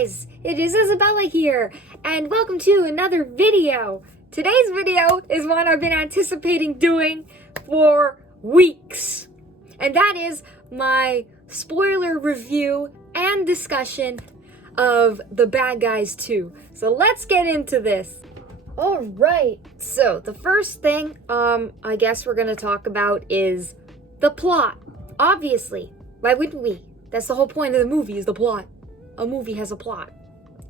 guys, it is Isabella here, and welcome to another video. Today's video is one I've been anticipating doing for weeks, and that is my spoiler review and discussion of The Bad Guys 2. So let's get into this. Alright, so the first thing I guess we're gonna talk about is the plot. Obviously, why wouldn't we? That's the whole point of the movie, is the plot. A movie has a plot.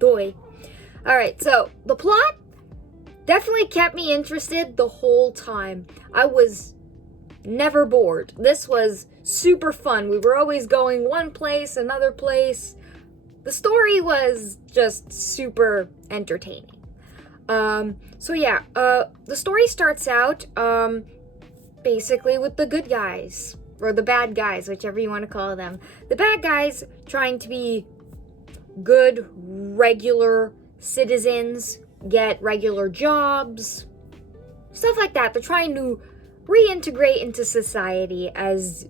Doy. Alright, so the plot definitely kept me interested the whole time. I was never bored. This was super fun. We were always going one place, another place. The story was just super entertaining. The story starts out basically with the good guys, or the bad guys, whichever you want to call them. The bad guys trying to be good, regular citizens, get regular jobs, stuff like that. They're trying to reintegrate into society as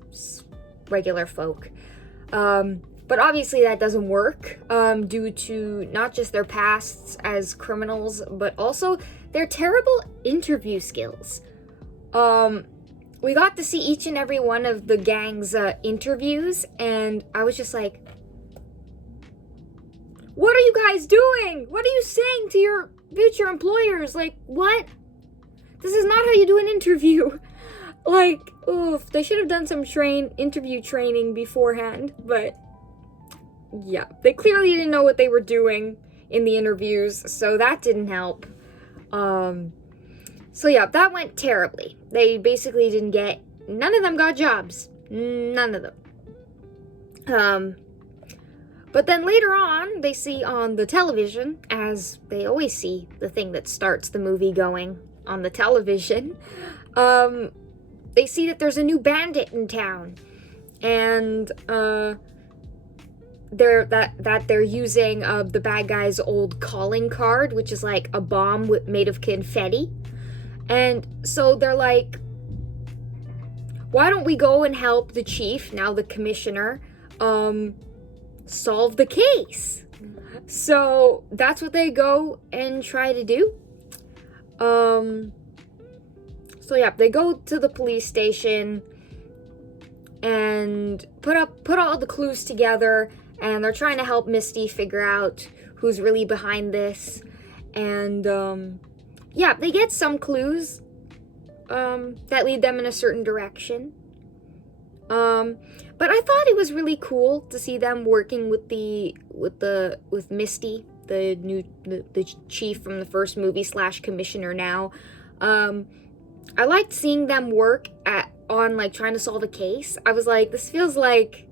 regular folk. But obviously that doesn't work due to not just their pasts as criminals, but also their terrible interview skills. We got to see each and every one of the gang's interviews, and I was just like, what are you guys doing? What are you saying to your future employers? Like, what? This is not how you do an interview. Like, oof, they should have done some interview training beforehand, but yeah, they clearly didn't know what they were doing in the interviews, so that didn't help. That went terribly. They basically didn't get, none of them got jobs. None of them. But then later on, they see on the television, as they always see the thing that starts the movie going on the television, they see that there's a new bandit in town, and they're using the bad guy's old calling card, which is like a bomb made of confetti. And so they're like, why don't we go and help the chief, now the commissioner, solve the case? So that's what they go and try to do. They go to the police station and put all the clues together, and they're trying to help Misty figure out who's really behind this. And they get some clues that lead them in a certain direction. But I thought it was really cool to see them working with Misty, the chief from the first movie / commissioner now. I liked seeing them work on trying to solve a case. I was like, this feels like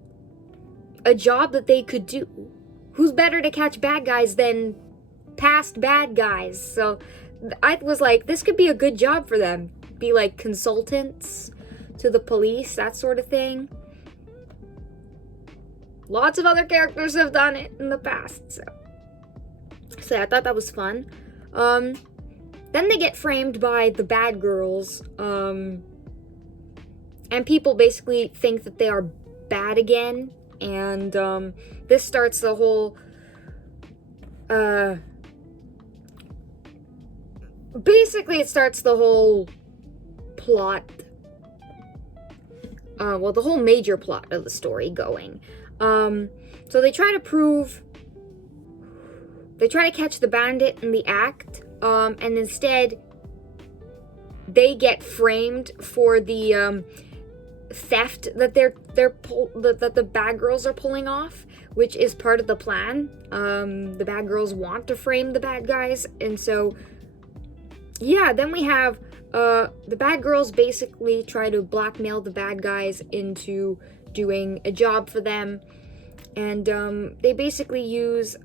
a job that they could do. Who's better to catch bad guys than past bad guys? So I was like, this could be a good job for them. Be like consultants to the police, that sort of thing. Lots of other characters have done it in the past, so I thought that was fun. Then they get framed by the bad girls, and people basically think that they are bad again, and this starts the whole basically it starts the whole plot, the whole major plot of the story going. So they try to catch the bandit in the act, and instead they get framed for the theft that that the bad girls are pulling off, which is part of the plan. The bad girls want to frame the bad guys, and so then we have the bad girls basically try to blackmail the bad guys into doing a job for them, and they basically use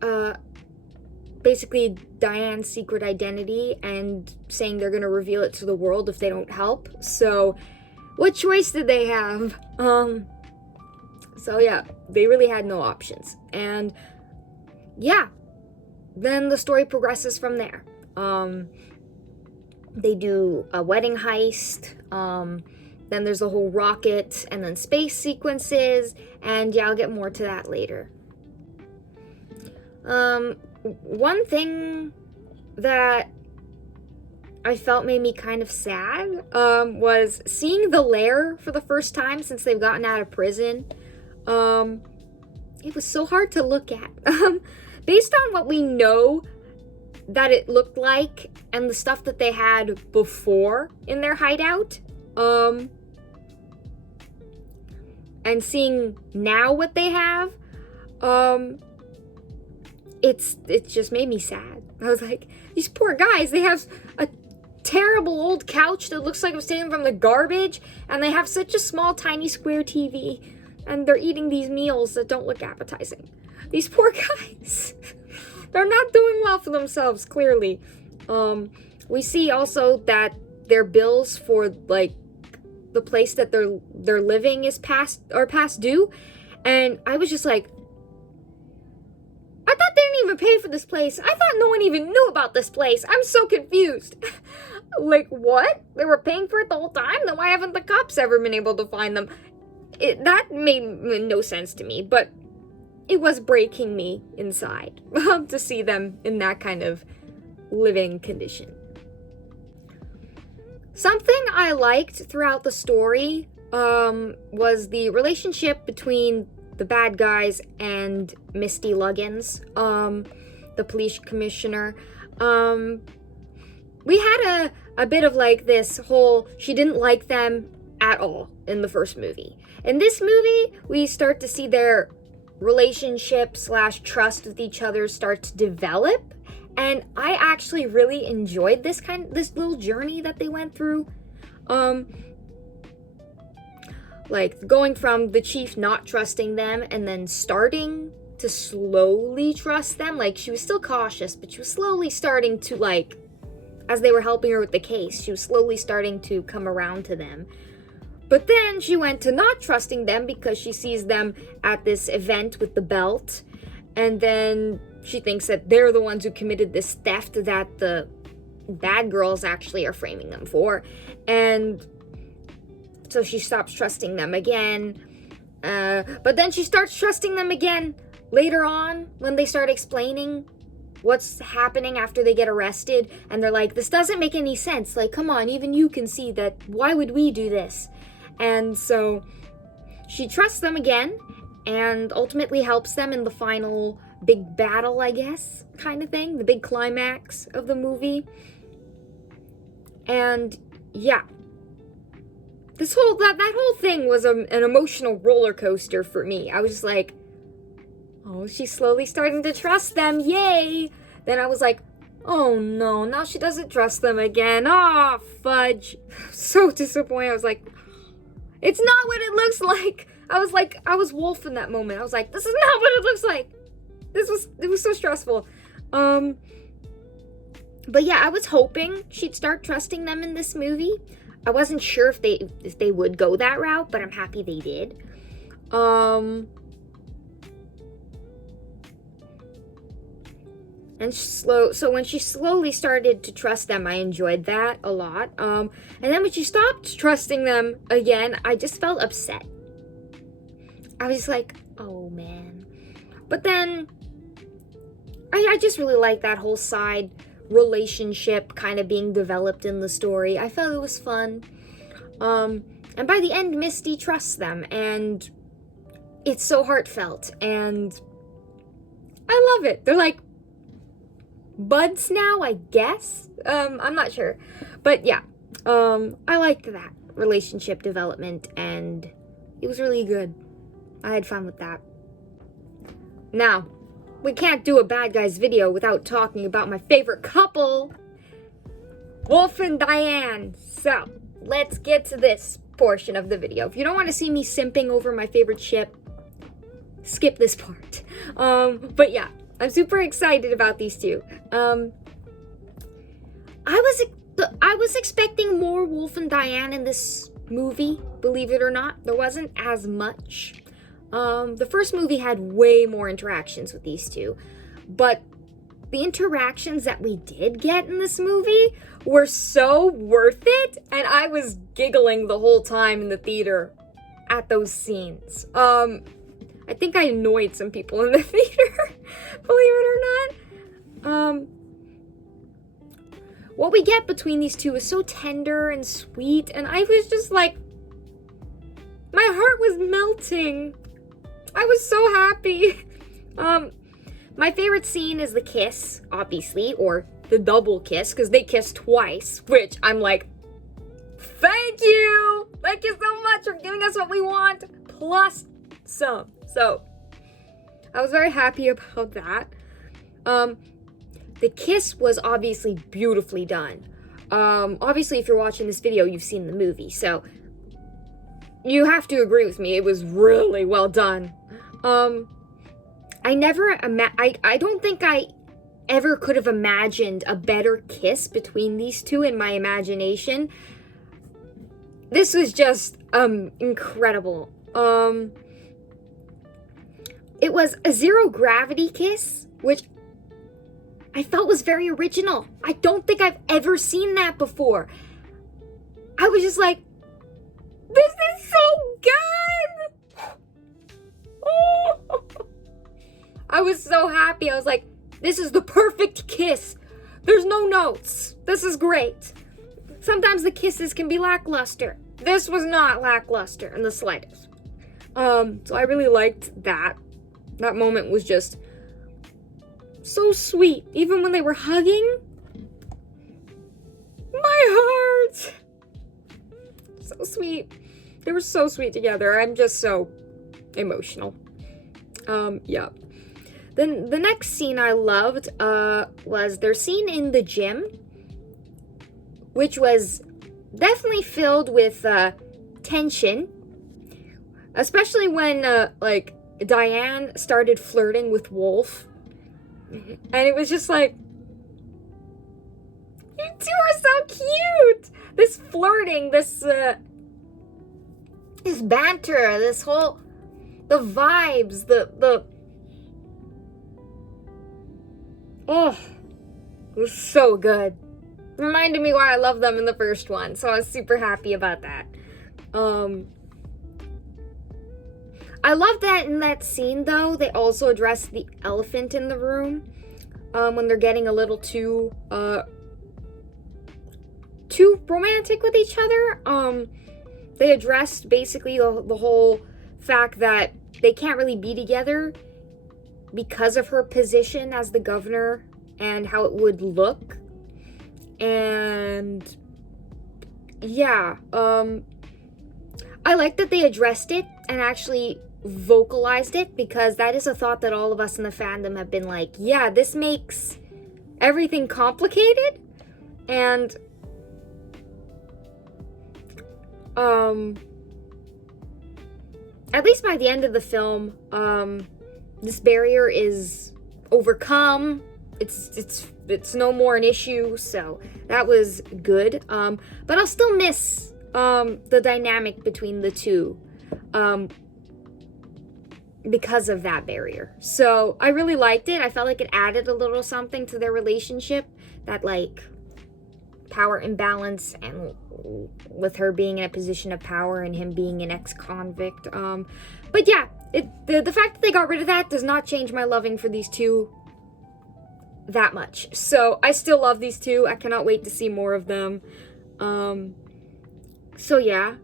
Diane's secret identity and saying they're gonna reveal it to the world if they don't help. So what choice did they have? They really had no options. And then the story progresses from there. They do a wedding heist, then there's a whole rocket and then space sequences, and I'll get more to that later. One thing that I felt made me kind of sad, was seeing the lair for the first time since they've gotten out of prison. It was so hard to look at. Based on what we know that it looked like and the stuff that they had before in their hideout, and seeing now what they have, it just made me sad. I was like, these poor guys, they have a terrible old couch that looks like it was taken from the garbage, and they have such a small, tiny, square TV, and they're eating these meals that don't look appetizing. These poor guys. They're not doing well for themselves, clearly. We see also that their bills for, like, the place that they're living is past due, and I was just like, I thought they didn't even pay for this place. I thought no one even knew about this place. I'm so confused. Like, what? They were paying for it the whole time? Then why haven't the cops ever been able to find them? That made no sense to me, but it was breaking me inside to see them in that kind of living condition. Something I liked throughout the story was the relationship between the bad guys and Misty Luggins, the police commissioner. We had a bit of like this whole, she didn't like them at all in the first movie. In this movie, we start to see their relationship / trust with each other start to develop. And I actually really enjoyed this little journey that they went through. Like going from the chief not trusting them and then starting to slowly trust them. Like, she was still cautious, but she was slowly starting to, like, as they were helping her with the case, she was slowly starting to come around to them. But then she went to not trusting them because she sees them at this event with the belt. And then she thinks that they're the ones who committed this theft that the bad girls actually are framing them for. And so she stops trusting them again. But then she starts trusting them again later on when they start explaining what's happening after they get arrested. And they're like, this doesn't make any sense. Like, come on, even you can see that. Why would we do this? And so she trusts them again and ultimately helps them in the final big battle, I guess, kind of thing. The big climax of the movie. And yeah. That whole thing was an emotional roller coaster for me. I was just like, oh, she's slowly starting to trust them. Yay! Then I was like, oh no, now she doesn't trust them again. Oh, fudge. So disappointed. I was like, it's not what it looks like. I was Wolf in that moment. I was like, this is not what it looks like. It was so stressful. But yeah, I was hoping she'd start trusting them in this movie. I wasn't sure if they would go that route, but I'm happy they did. So when she slowly started to trust them, I enjoyed that a lot. And then when she stopped trusting them again, I just felt upset. I was like, oh man. But then I just really liked that whole side relationship kind of being developed in the story. I felt it was fun. And by the end, Misty trusts them, and it's so heartfelt, and I love it. They're like buds now, I guess. I'm not sure. But yeah, I liked that relationship development, and it was really good. I had fun with that. Now, we can't do a bad guys video without talking about my favorite couple, Wolf and Diane. So, let's get to this portion of the video. If you don't want to see me simping over my favorite ship, skip this part. But yeah, I'm super excited about these two. I was expecting more Wolf and Diane in this movie, believe it or not. There wasn't as much. The first movie had way more interactions with these two, but the interactions that we did get in this movie were so worth it, and I was giggling the whole time in the theater at those scenes. I I think I annoyed some people in the theater, believe it or not. What we get between these two is so tender and sweet, and I was just like, my heart was melting. I was so happy. My favorite scene is the kiss, obviously, or the double kiss, because they kiss twice, which I'm like, thank you! Thank you so much for giving us what we want, plus some. So, I was very happy about that. The kiss was obviously beautifully done. Obviously, if you're watching this video, you've seen the movie, so you have to agree with me. It was really well done. I don't think I ever could have imagined a better kiss between these two in my imagination. This was just, incredible. It was a zero gravity kiss, which I felt was very original. I don't think I've ever seen that before. I was just like, this is so good! Oh. I was so happy. I was like, this is the perfect kiss. There's no notes. This is great. Sometimes the kisses can be lackluster. This was not lackluster in the slightest. So I really liked that. That moment was just so sweet. Even when they were hugging, my heart. So sweet. They were so sweet together. I'm just so emotional. Yeah. Then the next scene I loved was their scene in the gym, which was definitely filled with tension, especially when like Diane started flirting with Wolf, and it was just like, you two are so cute. This flirting, this banter, this whole, the vibes, the oh, it was so good. Reminded me why I loved them in the first one, so I was super happy about that. I love that in that scene, though, they also addressed the elephant in the room, when they're getting a little too romantic with each other. They addressed basically the whole fact that they can't really be together because of her position as the governor and how it would look. And yeah, I like that they addressed it and actually vocalized it, because that is a thought that all of us in the fandom have been like, yeah, this makes everything complicated. And at least by the end of the film, this barrier is overcome. It's no more an issue, so that was good. But I'll still miss the dynamic between the two because of that barrier. So I really liked it. I felt like it added a little something to their relationship, that like power imbalance, and with her being in a position of power and him being an ex-convict. But yeah, the fact that they got rid of that does not change my loving for these two that much. So I still love these two. I cannot wait to see more of them. So yeah,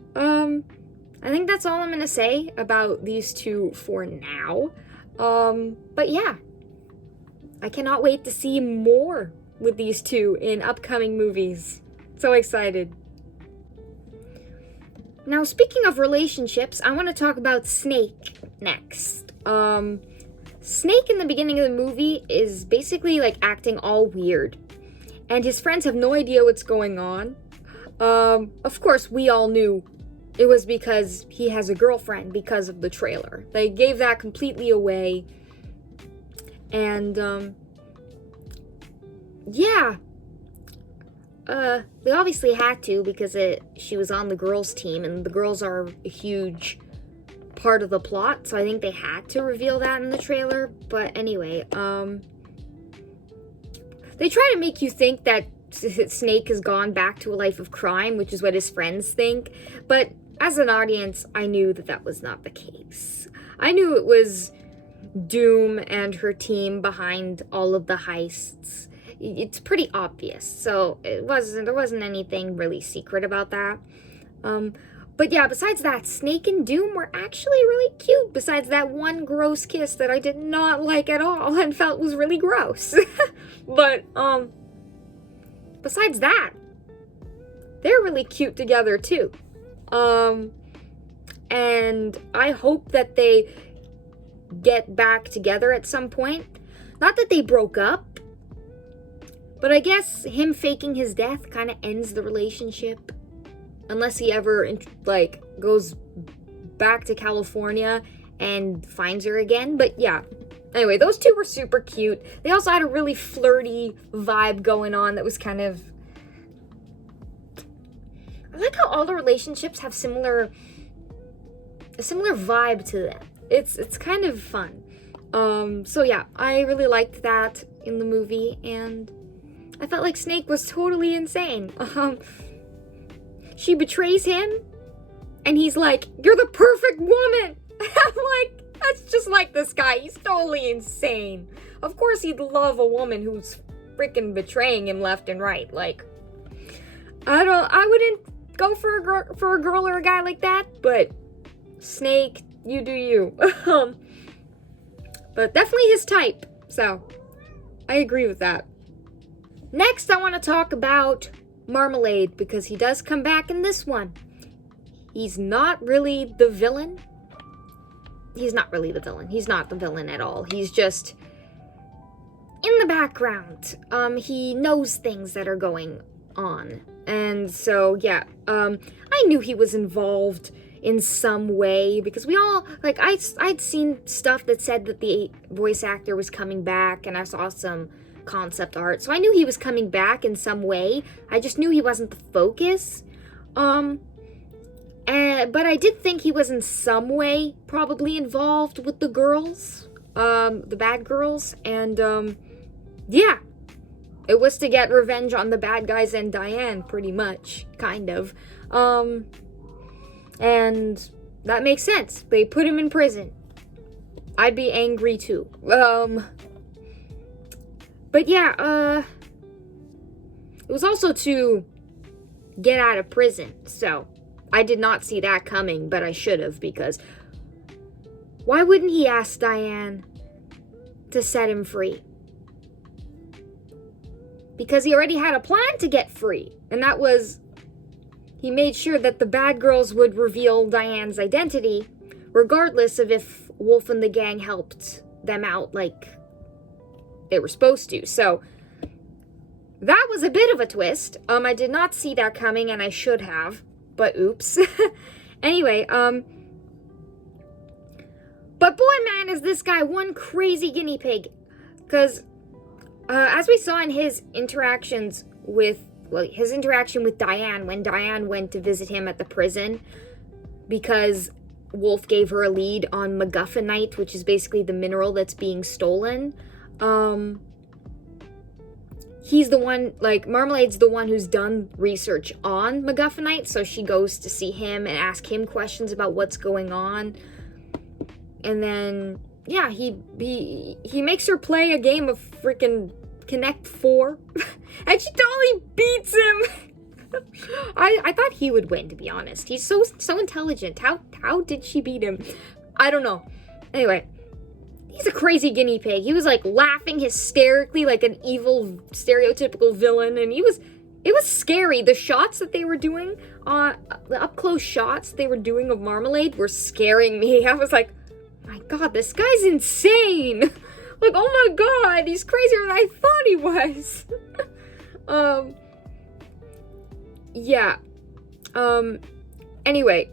I think that's all I'm gonna say about these two for now. But yeah, I cannot wait to see more with these two in upcoming movies. So excited. Now, speaking of relationships, I want to talk about Snake next. Snake in the beginning of the movie is basically like acting all weird, and his friends have no idea what's going on. Of course, we all knew it was because he has a girlfriend because of the trailer. They gave that completely away. And, yeah. They obviously had to, because she was on the girls' team, and the girls are a huge part of the plot, so I think they had to reveal that in the trailer. But anyway, they try to make you think that Snake has gone back to a life of crime, which is what his friends think, but as an audience, I knew that that was not the case. I knew it was Doom and her team behind all of the heists. It's pretty obvious, so there wasn't anything really secret about that. But yeah, besides that, Snake and Doom were actually really cute, besides that one gross kiss that I did not like at all and felt was really gross. But, besides that, they're really cute together too. And I hope that they get back together at some point. Not that they broke up, but I guess him faking his death kind of ends the relationship. Unless he ever, like, goes back to California and finds her again. But yeah. Anyway, those two were super cute. They also had a really flirty vibe going on that was kind of... I like how all the relationships have a similar vibe to them. It's kind of fun. So yeah, I really liked that in the movie, and I felt like Snake was totally insane. She betrays him, and he's like, "You're the perfect woman!" I'm like, that's just like this guy. He's totally insane. Of course he'd love a woman who's freaking betraying him left and right. Like, I wouldn't go for a girl or a guy like that, but Snake, you do you. But definitely his type, so I agree with that. Next, I want to talk about Marmalade, because he does come back in this one. He's not really the villain. He's not really the villain. He's not the villain at all. He's just in the background. He knows things that are going on. And so, yeah, I knew he was involved in some way, because we all, like, I'd seen stuff that said that the voice actor was coming back, and I saw some concept art, so I knew he was coming back in some way. I just knew he wasn't the focus. But I did think he was in some way probably involved with the girls, the bad girls, and yeah, it was to get revenge on the bad guys and Diane, pretty much, kind of. And that makes sense. They put him in prison. I'd be angry too. But yeah, it was also to get out of prison, so I did not see that coming, but I should have, because why wouldn't he ask Diane to set him free? Because he already had a plan to get free, and that was, he made sure that the bad girls would reveal Diane's identity, regardless of if Wolf and the gang helped them out like they were supposed to. So that was a bit of a twist. I did not see that coming, and I should have, but oops. Anyway, but boy, man, is this guy one crazy guinea pig. Because as we saw in his interactions with, well, his interaction with Diane, when Diane went to visit him at the prison, because Wolf gave her a lead on MacGuffinite, which is basically the mineral that's being stolen. He's the one, like, Marmalade's the one who's done research on MacGuffinite, so she goes to see him and ask him questions about what's going on. And then, yeah, he makes her play a game of freaking Connect 4, and she totally beats him. I thought he would win, to be honest. He's so intelligent. How did she beat him? I don't know. Anyway, he's a crazy guinea pig. He was like laughing hysterically like an evil, stereotypical villain, and it was scary. The shots that they were doing, the up-close shots they were doing of Marmalade were scaring me. I was like, my God, this guy's insane. Like, oh my God, he's crazier than I thought he was. Yeah. Anyway,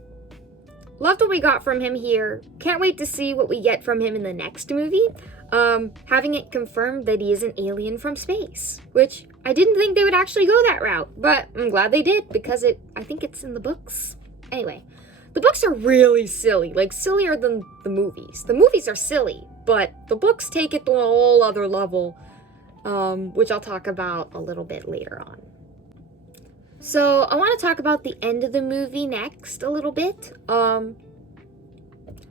loved what we got from him here. Can't wait to see what we get from him in the next movie. Having it confirmed that he is an alien from space, which I didn't think they would actually go that route, but I'm glad they did, because I think it's in the books. Anyway, the books are really silly, like sillier than the movies. The movies are silly, but the books take it to a whole other level, which I'll talk about a little bit later on. So I want to talk about the end of the movie next a little bit.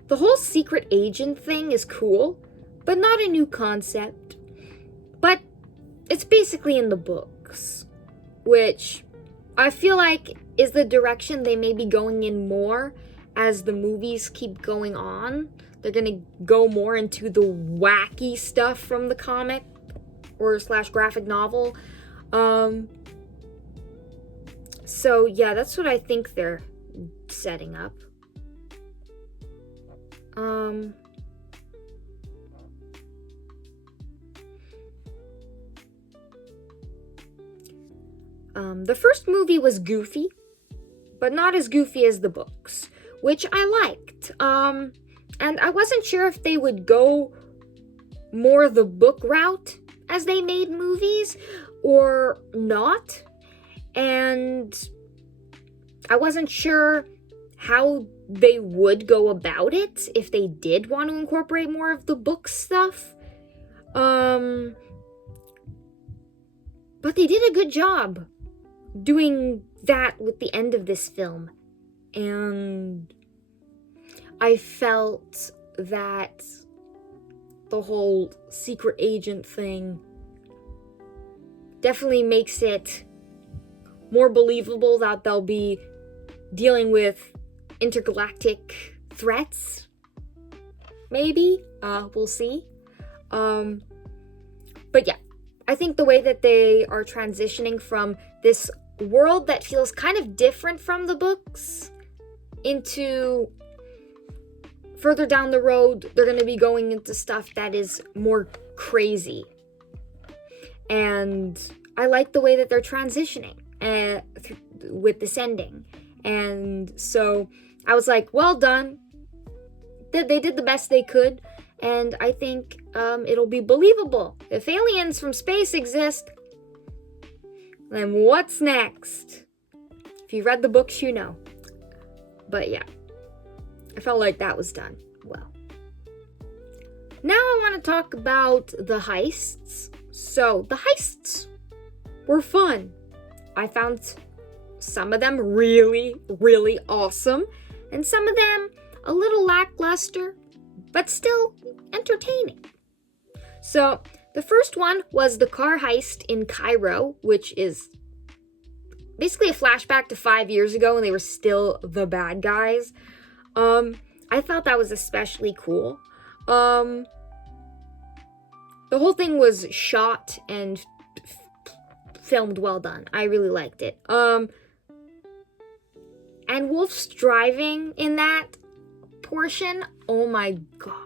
The whole secret agent thing is cool, but not a new concept. But it's basically in the books, which I feel like is the direction they may be going in more as the movies keep going on. They're gonna go more into the wacky stuff from the comic or / graphic novel. So yeah, that's what I think they're setting up. The first movie was goofy, but not as goofy as the books, which I liked. And I wasn't sure if they would go more the book route as they made movies or not. And I wasn't sure how they would go about it if they did want to incorporate more of the book stuff. But they did a good job doing that with the end of this film. And I felt that the whole secret agent thing definitely makes it more believable that they'll be dealing with intergalactic threats. Maybe. We'll see. But yeah, I think the way that they are transitioning from this world that feels kind of different from the books into further down the road, they're going to be going into stuff that is more crazy. And I like the way that they're transitioning with this ending. And so I was like, well done. They did the best they could. And I think it'll be believable. If aliens from space exist, then what's next? If you read the books, you know. But yeah, I felt like that was done well. Now I want to talk about the heists. So the heists were fun. I found some of them really, really awesome, and some of them a little lackluster, but still entertaining. So the first one was the car heist in Cairo, which is basically a flashback to 5 years ago when they were still the bad guys. I thought that was especially cool. The whole thing was shot and filmed well done. I really liked it. And Wolf's driving in that portion, oh my god.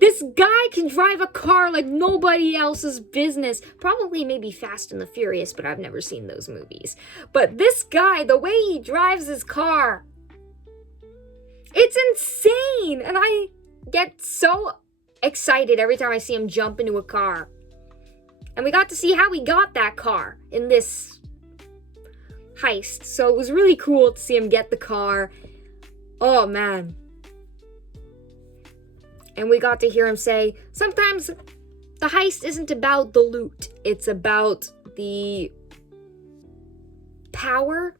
This guy can drive a car like nobody else's business. Probably maybe Fast and the Furious, but I've never seen those movies. But this guy, the way he drives his car, it's insane. And I get so excited every time I see him jump into a car. And we got to see how he got that car in this heist. So it was really cool to see him get the car. Oh man. And we got to hear him say, sometimes the heist isn't about the loot. It's about the power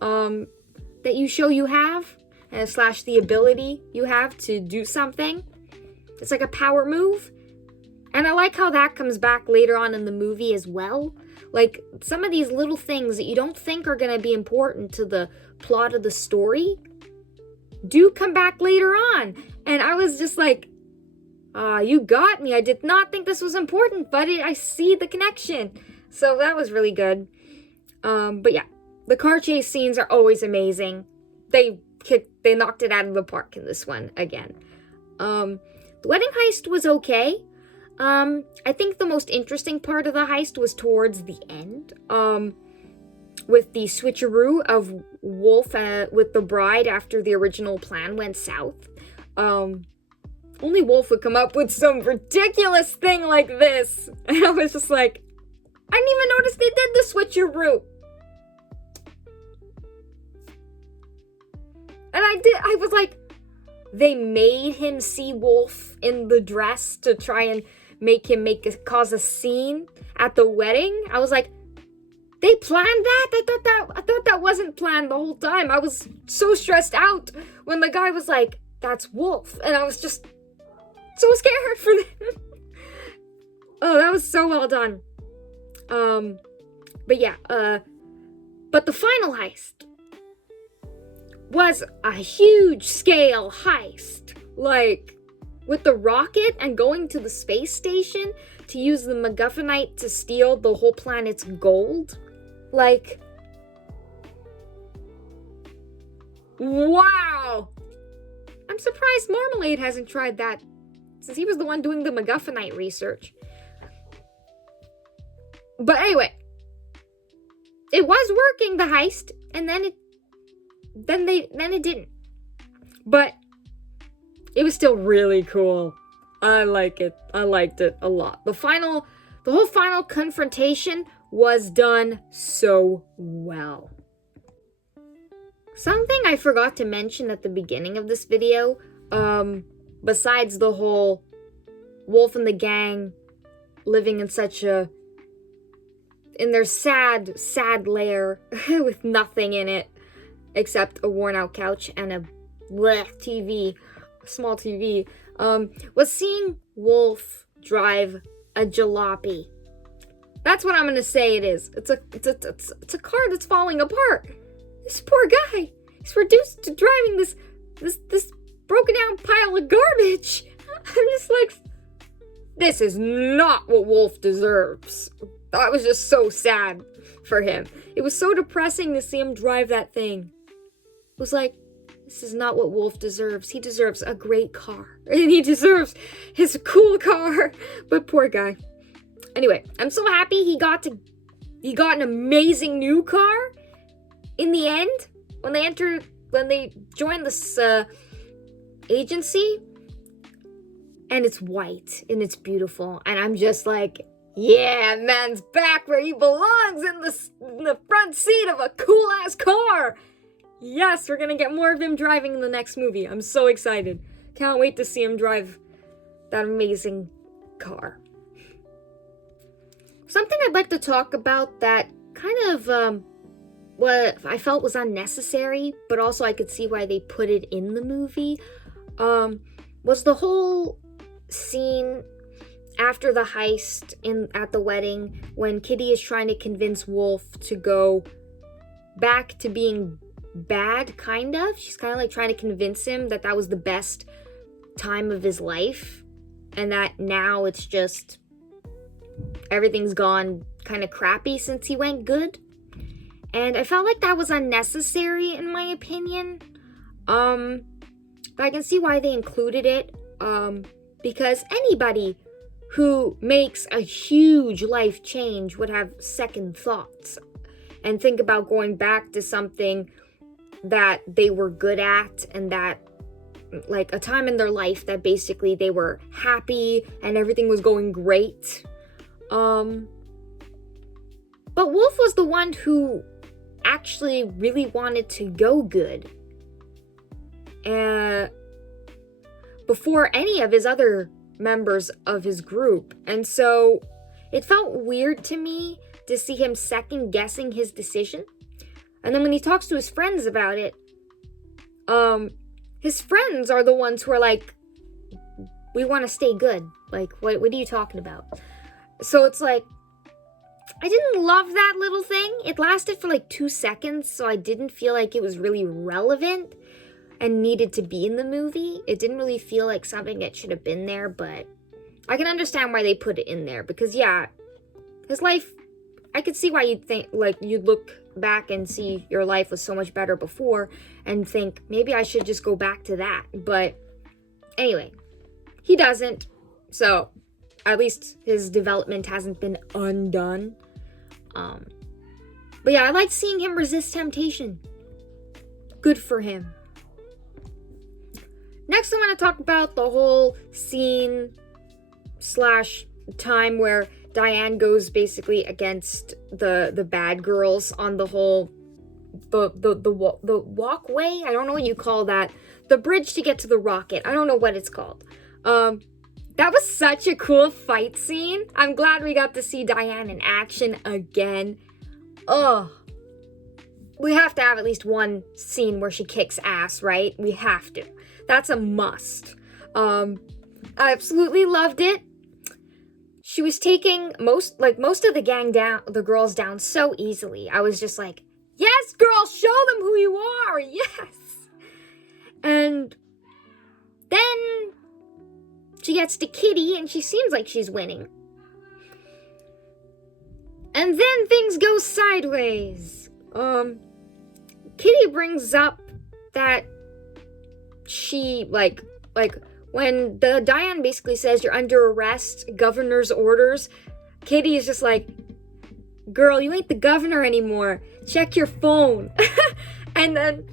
that you show you have, and / the ability you have to do something. It's like a power move. And I like how that comes back later on in the movie as well. Like, some of these little things that you don't think are going to be important to the plot of the story do come back later on. And I was just like, you got me. I did not think this was important, but I see the connection. So that was really good. But yeah, the car chase scenes are always amazing. They knocked it out of the park in this one again. The wedding heist was okay. I think the most interesting part of the heist was towards the end. With the switcheroo of Wolf with the bride after the original plan went south. Only Wolf would come up with some ridiculous thing like this. And I was just like, I didn't even notice they did the switcheroo. And I was like, they made him see Wolf in the dress to try and make him cause a scene at the wedding. I was like, they planned that? I thought that wasn't planned the whole time. I was so stressed out when the guy was like, that's Wolf. And I was just so scared for them. Oh, that was so well done. But yeah, but the final heist was a huge scale heist. Like, with the rocket and going to the space station to use the MacGuffinite to steal the whole planet's gold. Like, wow! I'm surprised Marmalade hasn't tried that, since he was the one doing the MacGuffinite research. But anyway, it was working, the heist, and then it didn't. But it was still really cool. I like it. I liked it a lot. The whole final confrontation was done so well. Something I forgot to mention at the beginning of this video, besides the whole Wolf and the gang living in their sad lair with nothing in it except a worn out couch and a small TV, was seeing Wolf drive a jalopy. That's what I'm gonna say it is. It's a car that's falling apart. This poor guy, he's reduced to driving this broken down pile of garbage. I'm just like, this is not what Wolf deserves. That was just so sad for him. It was so depressing to see him drive that thing. It was like, this is not what Wolf deserves. He deserves a great car. And he deserves his cool car. But poor guy. Anyway, I'm so happy he got an amazing new car. In the end, when they joined this agency, and it's white and it's beautiful, and I'm just like, yeah, man's back where he belongs, in the front seat of a cool ass car. Yes, we're gonna get more of him driving in the next movie. I'm so excited. Can't wait to see him drive that amazing car. Something I'd like to talk about that kind of what I felt was unnecessary, but also I could see why they put it in the movie, was the whole scene after the heist at the wedding when Kitty is trying to convince Wolf to go back to being bad, kind of. She's kind of like trying to convince him that was the best time of his life, and that now it's just everything's gone kind of crappy since he went good. And I felt like that was unnecessary, in my opinion. But I can see why they included it. Because anybody who makes a huge life change would have second thoughts and think about going back to something that they were good at, and that, like, a time in their life that basically they were happy and everything was going great. But Wolf was the one who actually really wanted to go good. Before any of his other members of his group. And so it felt weird to me to see him second guessing his decision. And then when he talks to his friends about it, his friends are the ones who are like, we want to stay good. Like, what are you talking about? So it's like, I didn't love that little thing. It lasted for like 2 seconds, so I didn't feel like it was really relevant and needed to be in the movie. It didn't really feel like something that should have been there, but I can understand why they put it in there. Because, yeah, his life, I could see why you'd think, like, you'd look back and see your life was so much better before and think, maybe I should just go back to that. But anyway, he doesn't. So at least his development hasn't been undone. But yeah, I like seeing him resist temptation. Good for him. Next, I want to talk about the whole scene / time where Diane goes basically against the bad girls on the whole the walkway. I don't know what you call that. The bridge to get to the rocket. I don't know what it's called. That was such a cool fight scene. I'm glad we got to see Diane in action again. Oh, we have to have at least one scene where she kicks ass, right? We have to. That's a must. I absolutely loved it. She was taking most of the girls down so easily. I was just like, yes, girl, show them who you are. Yes. And then she gets to Kitty and she seems like she's winning. And then things go sideways. Kitty brings up that she, when the Diane basically says you're under arrest, governor's orders, Kitty is just like, girl, you ain't the governor anymore. Check your phone. And then,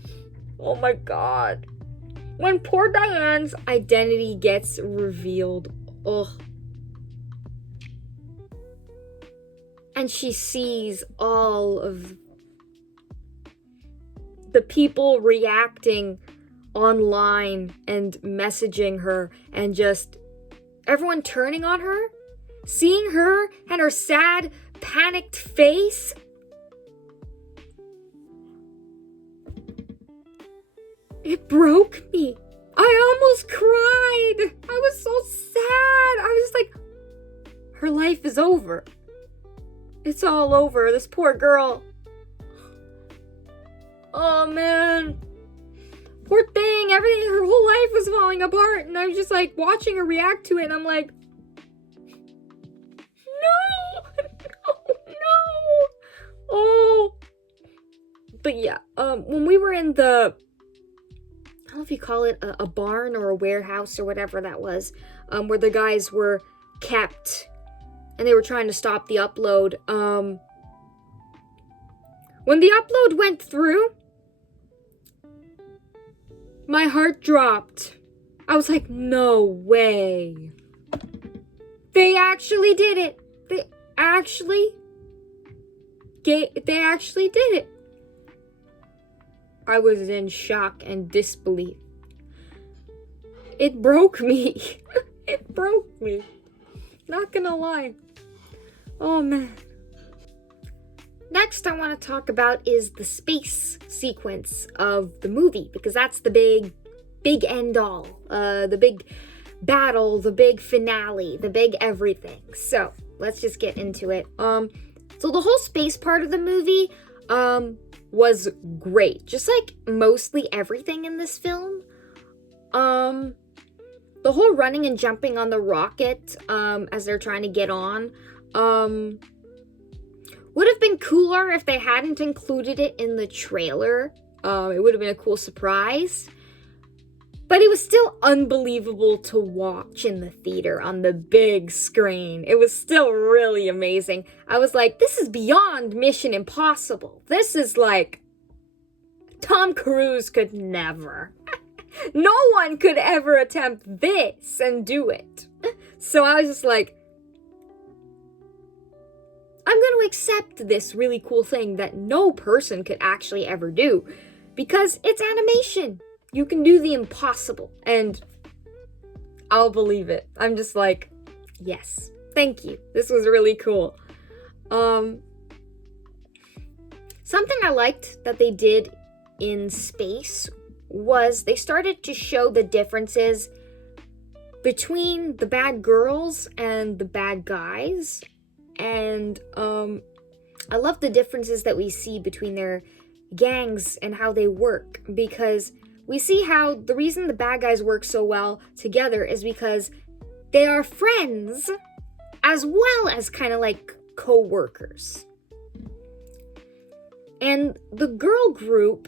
oh my God, when poor Diane's identity gets revealed, ugh. And she sees all of the people reacting online and messaging her and just everyone turning on her, seeing her and her sad, panicked face. It broke me. I almost cried. I was so sad. I was just like, her life is over. It's all over. This poor girl. Oh man. Poor thing. Everything, her whole life was falling apart. And I was just like watching her react to it. And I'm like, no. Oh. But yeah, when we were in the, I don't know if you call it a barn or a warehouse or whatever that was, where the guys were kept and they were trying to stop the upload. When the upload went through, my heart dropped. I was like, no way. They actually did it. They actually did it. I was in shock and disbelief. It broke me. It broke me. Not gonna lie. Oh man. Next I want to talk about is the space sequence of the movie, because that's the big end all. The big battle, the big finale, the big everything. So let's just get into it. So the whole space part of the movie, was great. Just like mostly everything in this film. The whole running and jumping on the rocket, as they're trying to get on, would have been cooler if they hadn't included it in the trailer. It would have been a cool surprise. But it was still unbelievable to watch in the theater on the big screen. It was still really amazing. I was like, this is beyond Mission Impossible. This is like, Tom Cruise could never. No one could ever attempt this and do it. So I was just like, I'm going to accept this really cool thing that no person could actually ever do. Because it's animation. You can do the impossible, and I'll believe it. I'm just like, yes, thank you. This was really cool. Something I liked that they did in space was they started to show the differences between the bad girls and the bad guys. And I love the differences that we see between their gangs and how they work, because we see how the reason the bad guys work so well together is because they are friends as well as kind of like co-workers. And the girl group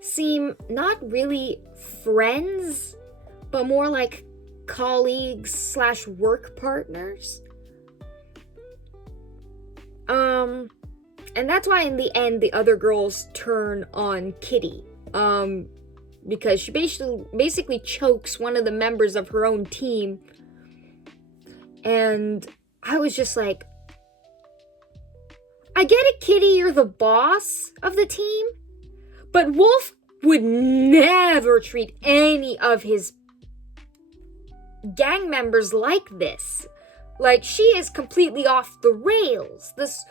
seem not really friends, but more like colleagues / work partners. And that's why in the end the other girls turn on Kitty. Because she basically chokes one of the members of her own team. And I was just like, I get it, Kitty, you're the boss of the team, but Wolf would never treat any of his gang members like this. Like, she is completely off the rails. This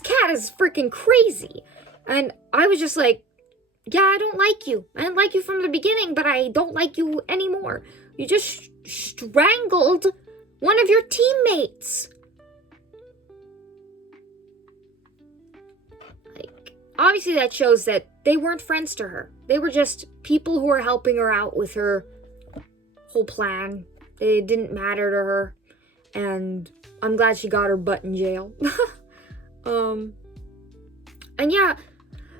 cat is freaking crazy. And I was just like, yeah, I don't like you. I didn't like you from the beginning, but I don't like you anymore. You just strangled one of your teammates. Like, obviously that shows that they weren't friends to her. They were just people who were helping her out with her whole plan. They didn't matter to her. And I'm glad she got her butt in jail. And yeah,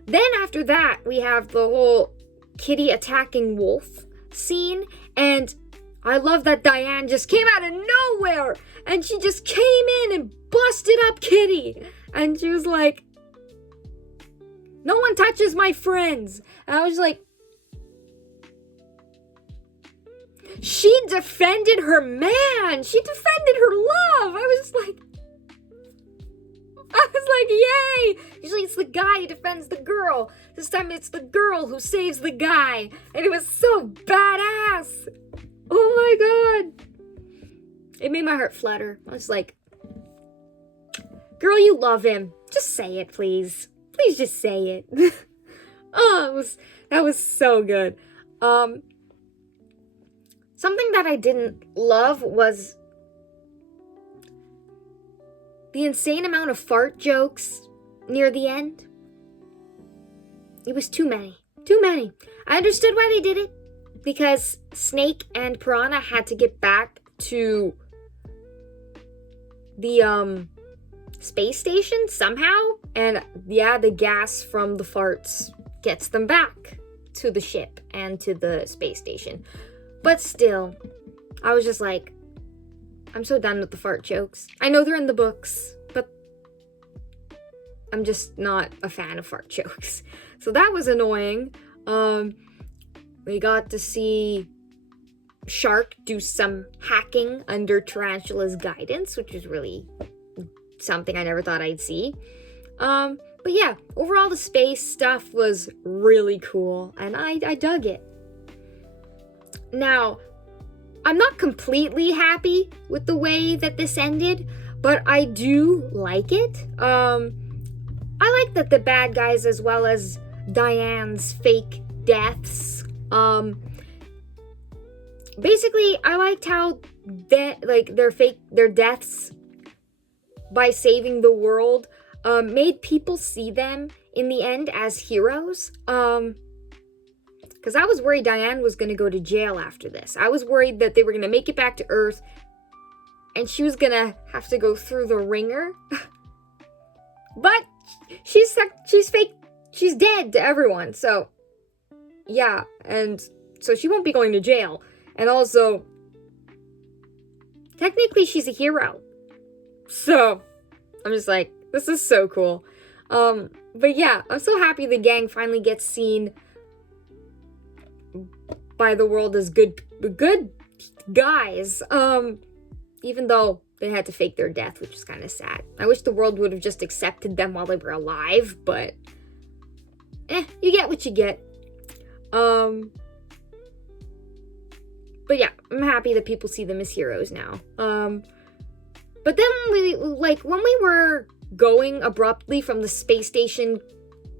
then after that, we have the whole Kitty attacking Wolf scene. And I love that Diane just came out of nowhere. And she just came in and busted up Kitty. And she was like, no one touches my friends. And I was like, she defended her man. She defended her love. I was like, yay! Usually it's the guy who defends the girl. This time it's the girl who saves the guy. And it was so badass. Oh my god. It made my heart flutter. I was like, girl, you love him. Just say it, please. Please just say it. Oh, that was so good. Something that I didn't love was the insane amount of fart jokes near the end. It was too many. Too many. I understood why they did it. Because Snake and Piranha had to get back to the space station somehow. And yeah, the gas from the farts gets them back to the ship and to the space station. But still, I was just like, I'm so done with the fart jokes. I know they're in the books, but I'm just not a fan of fart jokes. So that was annoying. We got to see Shark do some hacking under Tarantula's guidance, which was really something I never thought I'd see. But yeah, overall the space stuff was really cool, and I dug it. Now, I'm not completely happy with the way that this ended, but I do like it. I like that the bad guys, as well as Diane's fake deaths, basically, I liked how their deaths by saving the world made people see them in the end as heroes. Because I was worried Diane was going to go to jail after this. I was worried that they were going to make it back to Earth and she was going to have to go through the ringer. But she's fake. She's dead to everyone. So, yeah. And so she won't be going to jail. And also, technically she's a hero. So, I'm just like, this is so cool. But yeah, I'm so happy the gang finally gets seen by the world as good guys, even though they had to fake their death, which is kind of sad. I wish the world would have just accepted them while they were alive, but you get what you get. But yeah, I'm happy that people see them as heroes now. But then when we were going abruptly from the space station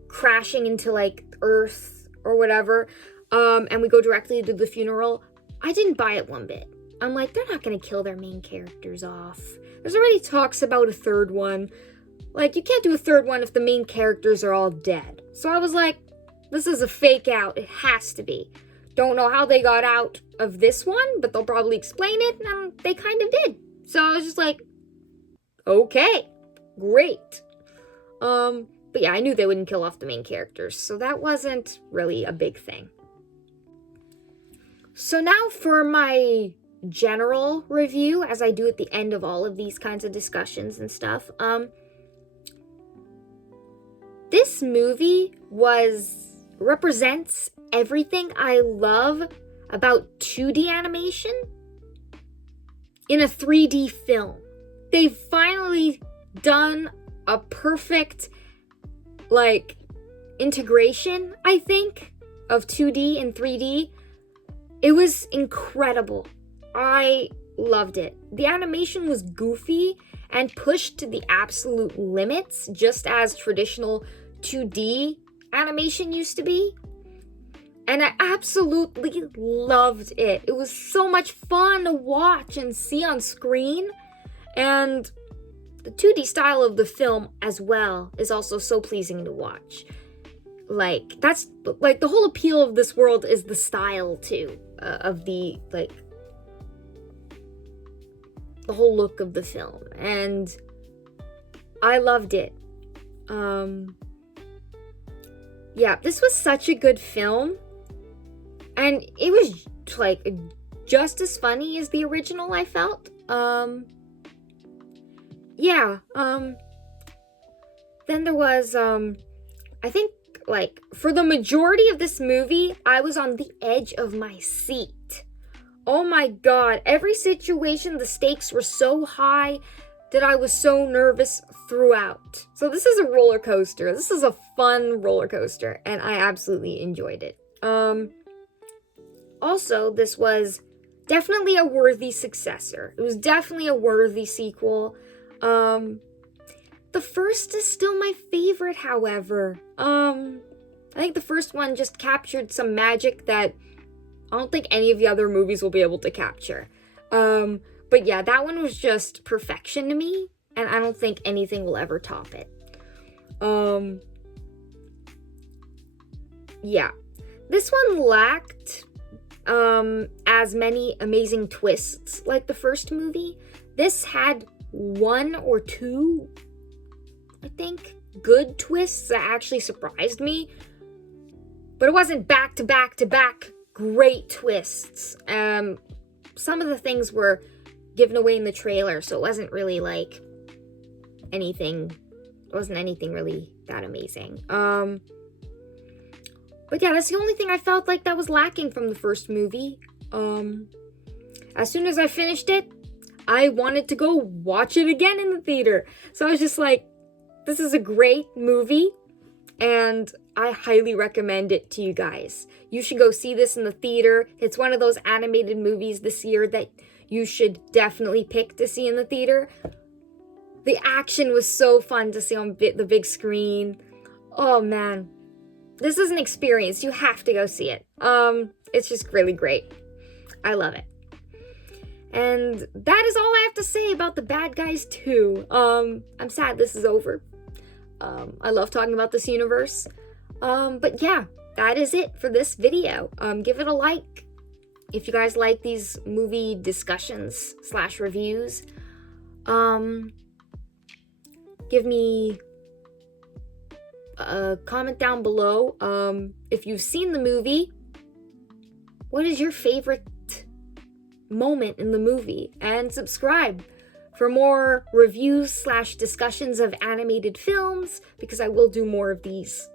crashing into Earth or whatever, and we go directly to the funeral, I didn't buy it one bit. I'm like, they're not gonna kill their main characters off. There's already talks about a third one. You can't do a third one if the main characters are all dead. So I was like, this is a fake out. It has to be. Don't know how they got out of this one, but they'll probably explain it, and they kind of did. So I was just like, okay, great. But yeah, I knew they wouldn't kill off the main characters, so that wasn't really a big thing. So now for my general review, as I do at the end of all of these kinds of discussions and stuff. This movie represents everything I love about 2D animation in a 3D film. They've finally done a perfect, integration, I think, of 2D and 3D. It was incredible. I loved it. The animation was goofy and pushed to the absolute limits, just as traditional 2D animation used to be. And I absolutely loved it. It was so much fun to watch and see on screen. And the 2D style of the film as well is also so pleasing to watch. Like, that's, like, the whole appeal of this world is the style, too. Of the, like, the whole look of the film. And I loved it. Yeah, this was such a good film. And it was, like, just as funny as the original, I felt. Yeah, then there was, I think, like, for the majority of this movie, I was on the edge of my seat. Oh my god, every situation, the stakes were so high that I was so nervous throughout. So this is a roller coaster. This is a fun roller coaster, and I absolutely enjoyed it. Also, this was definitely a worthy successor. It was definitely a worthy sequel. The first is still my favorite, however. I think the first one just captured some magic that I don't think any of the other movies will be able to capture. But yeah, that one was just perfection to me, and I don't think anything will ever top it. Yeah. This one lacked as many amazing twists like the first movie. This had one or two, I think, good twists that actually surprised me. But it wasn't back to back to back great twists. Some of the things were given away in the trailer, so it wasn't really like anything. It wasn't anything really that amazing. But yeah, that's the only thing I felt like that was lacking from the first movie. As soon as I finished it, I wanted to go watch it again in the theater. So I was just like, this is a great movie, and I highly recommend it to you guys. You should go see this in the theater. It's one of those animated movies this year that you should definitely pick to see in the theater. The action was so fun to see on the big screen. Oh man, this is an experience. You have to go see it. It's just really great. I love it. And that is all I have to say about The Bad Guys 2. I'm sad this is over. I love talking about this universe. But yeah, that is it for this video. Give it a like if you guys like these movie discussions / reviews. Give me a comment down below. If you've seen the movie, what is your favorite moment in the movie? And subscribe for more reviews / discussions of animated films, because I will do more of these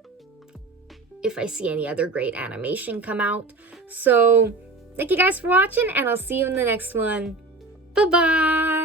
if I see any other great animation come out. So thank you guys for watching, and I'll see you in the next one. Bye bye.